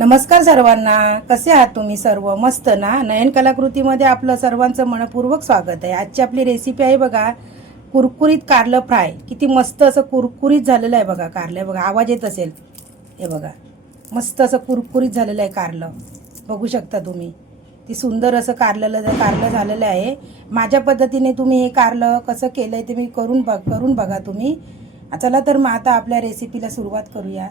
नमस्कार सर्वांना. कसे आहात तुम्ही सर्व? मस्त ना? नयन कलाकृतीमध्ये आपलं सर्वांचं मनपूर्वक स्वागत आहे. आजची आपली रेसिपी आहे बघा कुरकुरीत कारलं फ्राय. किती मस्त असं कुरकुरीत झालेलं आहे बघा कारलं. बघा आवाज येत असेल. हे बघा मस्त असं कुरकुरीत झालेलं आहे कारलं. बघू शकता तुम्ही. ती सुंदर असं कारलं कारलं झालेलं आहे. माझ्या पद्धतीने तुम्ही हे कारलं कसं केलं आहे ते मी करून बघ करून बघा तुम्ही. चला तर मग आता आपल्या रेसिपीला सुरुवात करूया.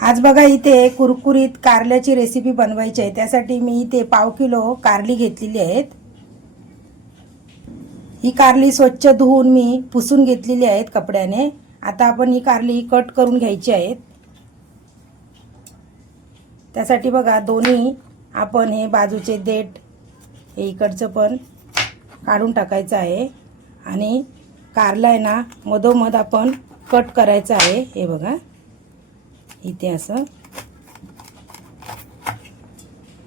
आज बघा इथे कुरकुरीत कारल्याची रेसिपी बनवायची आहे. त्यासाठी मी इथे पाव किलो कारली घेतलेली आहेत. ही कारली स्वच्छ धुवून मी पुसून घेतलेली आहेत कपड्याने. आता आपण ही कारली कट करून घ्यायची आहेत. त्यासाठी बघा दोन्ही आपण हे बाजूचे देठ हे इकडचं पण काढून टाकायचं आहे. आणि कारला आहे ना मधोमध आपण कट करायचं आहे. हे बघा. इथे असं.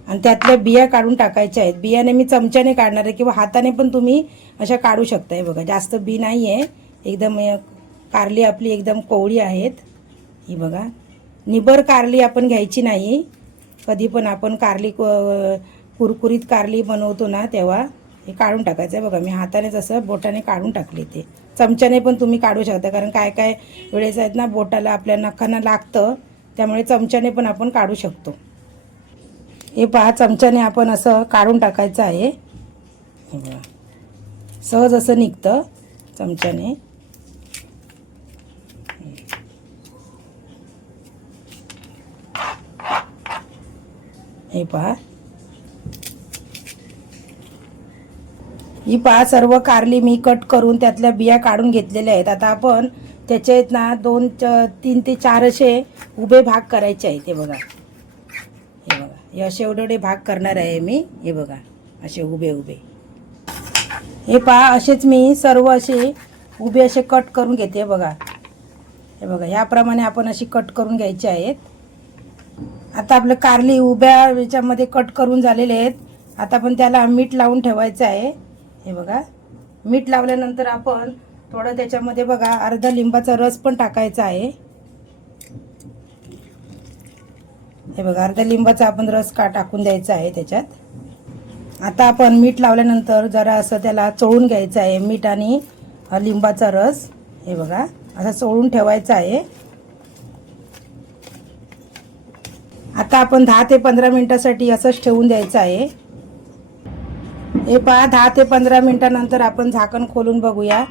आणि त्यातल्या बिया काढून टाकायच्या आहेत. बियाने मी चमच्याने काढणार आहे किंवा हाताने पण तुम्ही अशा काढू शकताय बघा. जास्त बी नाही आहे एकदम कारली आपली एकदम कोवळी आहेत. ही बघा. निबर कारली आपण घ्यायची नाही. कधी पण आपण कारली क- कुरकुरीत कारली बनवतो ना तेव्हा. हे काढून टाकायचं आहे. बघा मी हातानेच असं बोटाने काढून टाकले ते. चमच्याने पण तुम्ही काढू शकता कारण काय काय वेळेस आहेत ना बोटाला आपल्या नखांना लागतं त्यामुळे चमच्याने पण आपण काढू शकतो. हे पहा चमच्याने आपण असं काढून टाकायचं आहे. सहज असं निघतं चमच्याने. हे पहा. ही पहा सर्व कारली मी कट करून त्यातल्या बिया काढून घेतलेल्या आहेत. आता आपण त्याचे आहेत ना दोन च- तीन ते चार असे उभे भाग करायचे आहेत. हे बघा. हे बघा. हे असे एवढे एवढे भाग करणार आहे मी. हे बघा. असे उभे उभे. हे पहा असेच मी सर्व असे उभे असे कट करून घेते. बघा. हे बघा. ह्याप्रमाणे आपण अशी कट करून घ्यायची आहेत. आता आपलं कारली उभ्या याच्यामध्ये कट करून झालेले आहेत. आता आपण त्याला मीठ लावून ठेवायचं आहे. हे बघा. मीठ लावल्यानंतर आपण थोडं त्याच्यामध्ये बघा अर्धा लिंबाचा रस पण टाकायचा आहे. हे बघा अर्धा लिंबाचा आपण रस का टाकून द्यायचा आहे त्याच्यात. आता आपण मीठ लावल्यानंतर जरा असं त्याला चोळून घ्यायचं आहे मीठ आणि लिंबाचा रस. हे बघा असं चोळून ठेवायचा आहे. आता आपण दहा ते पंधरा मिनटासाठी असंच ठेवून द्यायचं आहे. हे पहा दहा ते पंधरा मिनिटानंतर आपण झाकण खोलून बघूया.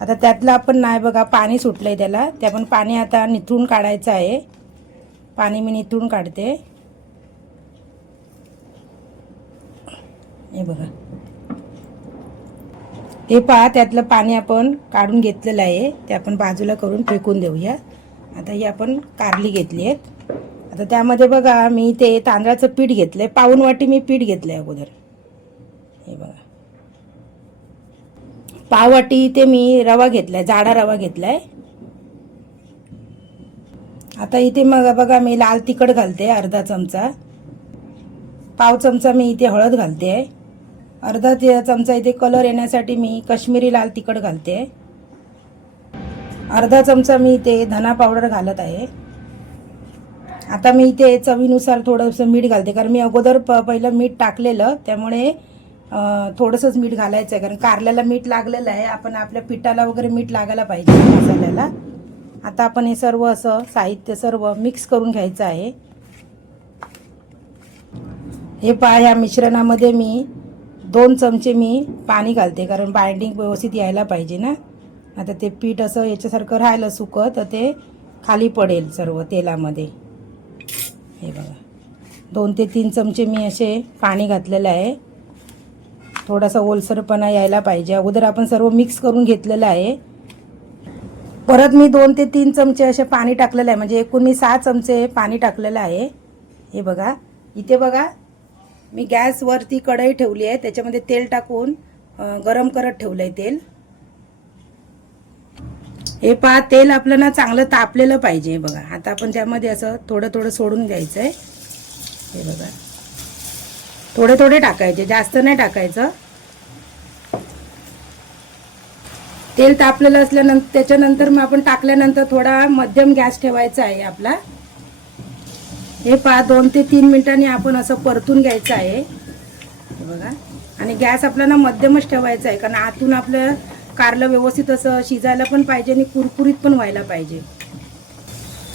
आता त्यातलं आपण नाही बघा पाणी सुटलंय त्याला. ते आपण पाणी आता निथळून काढायचं आहे. पाणी मी निथळून काढते. हे बघा. हे पहा त्यातलं पाणी आपण काढून घेतलेलं आहे. ते आपण बाजूला करून फेकून देऊया. आता ही आपण कारली घेतली आहेत. आता त्यामध्ये बघा मी ते तांदळाचं पीठ घेतलं आहे पाऊन वाटी मी पीठ घेतलं आहे अगोदर. हे बघा. पाववाटी इथे मी रवा घेतला आहे जाडा रवा घेतला आहे आता इथे मग बघा मी लाल तिखट घालते अर्धा चमचा. पाव चमचा मी इथे हळद घालते. आहे अर्धा चमचा इथे कलर येण्यासाठी मी कश्मीरी लाल तिखट घालते. अर्धा चमचा मी इथे धना पावडर घालत आहे. आता मी इथे चवीनुसार थोडंसं मीठ घालते कारण मी अगोदर प पहिलं मीठ टाकलेलं त्यामुळे थोडंसंच मीठ घालायचं आहे कारण कारल्याला मीठ लागलेलं आहे. आपण आपल्या पिठाला वगैरे मीठ लागायला पाहिजे मसाल्याला. आता आपण हे सर्व असं साहित्य सर्व मिक्स करून घ्यायचं आहे. हे पहा ह्या मिश्रणामध्ये मी दोन चमचे मी पाणी घालते कारण बाइंडिंग व्यवस्थित यायला पाहिजे ना. आता ते पीठ असं याच्यासारखं राहिलं सुकं तर ते खाली पडेल सर्व तेलामध्ये. हे बघा. दोन ते तीन चमचे मी असे पाणी घातलेलं आहे. थोडासा ओलसरपणा यायला पाहिजे. अगोदर आपण सर्व मिक्स करून घेतलेलं आहे. परत मी दोन ते तीन चमचे असे पाणी टाकलेलं आहे. म्हणजे एकूण मी सहा चमचे पाणी टाकलेलं आहे. हे बघा. इथे बघा. मी गॅसवरती कढई ठेवली आहे. त्याच्यामध्ये तेल टाकून गरम करत ठेवलं आहे तेल. हे पहा तेल आपलं ना चांगलं तापलेलं पाहिजे. बघा. आता आपण त्यामध्ये असं थोडं थोडं सोडून घ्यायचं आहे हे बघा. थोडे थोडे टाकायचे जास्त नाही टाकायचं. तेल तापलेलं असल्यानंतर त्याच्यानंतर मग आपण टाकल्यानंतर थोडा मध्यम गॅस ठेवायचा आहे आपला. हे पहा दोन ते तीन मिनिटांनी आपण असं परतून घ्यायचं आहे. हे बघा. आणि गॅस आपल्याला मध्यमच ठेवायचा आहे कारण आतून आपलं कारलं व्यवस्थित असं शिजायला पण पाहिजे आणि कुरकुरीत पण व्हायला पाहिजे.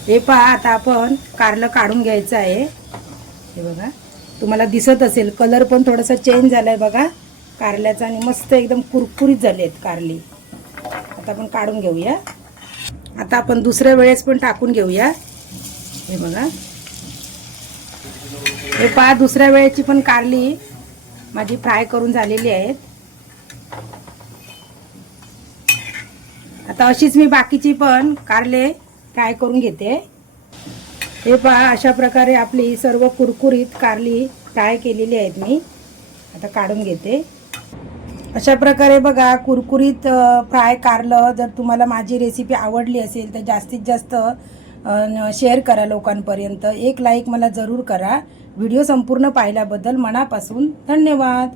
हे पहा आता आपण कारलं काढून घ्यायचं आहे. हे बघा. तुम्हाला दिसत असेल. कलर पण थोडासा चेंज झाला आहे बघा. कारल्याचा आणि मस्त एकदम कुरकुरीत झाले आहेत कारली. आता आपण काढून घेऊया. आता आपण दुसऱ्या वेळेस पण टाकून घेऊया. हे बघा. हे पहा दुसऱ्या वेळेची पण कारली माझी फ्राय करून झालेली आहेत. आता अशीच मी बाकीची पण कारले फ्राय करून घेते. हे पहा अशा प्रकारे आपली सर्व कुरकुरीत कारली फ्राय केलेली आहेत मी. आता काढून घेते. अशा प्रकारे बघा कुरकुरीत फ्राय कारलं जर तुम्हाला माझी रेसिपी आवडली असेल तर जास्तीत जास्त शेअर करा लोकांपर्यंत. एक लाईक मला जरूर करा. व्हिडिओ संपूर्ण पाहिल्याबद्दल मनापासून धन्यवाद.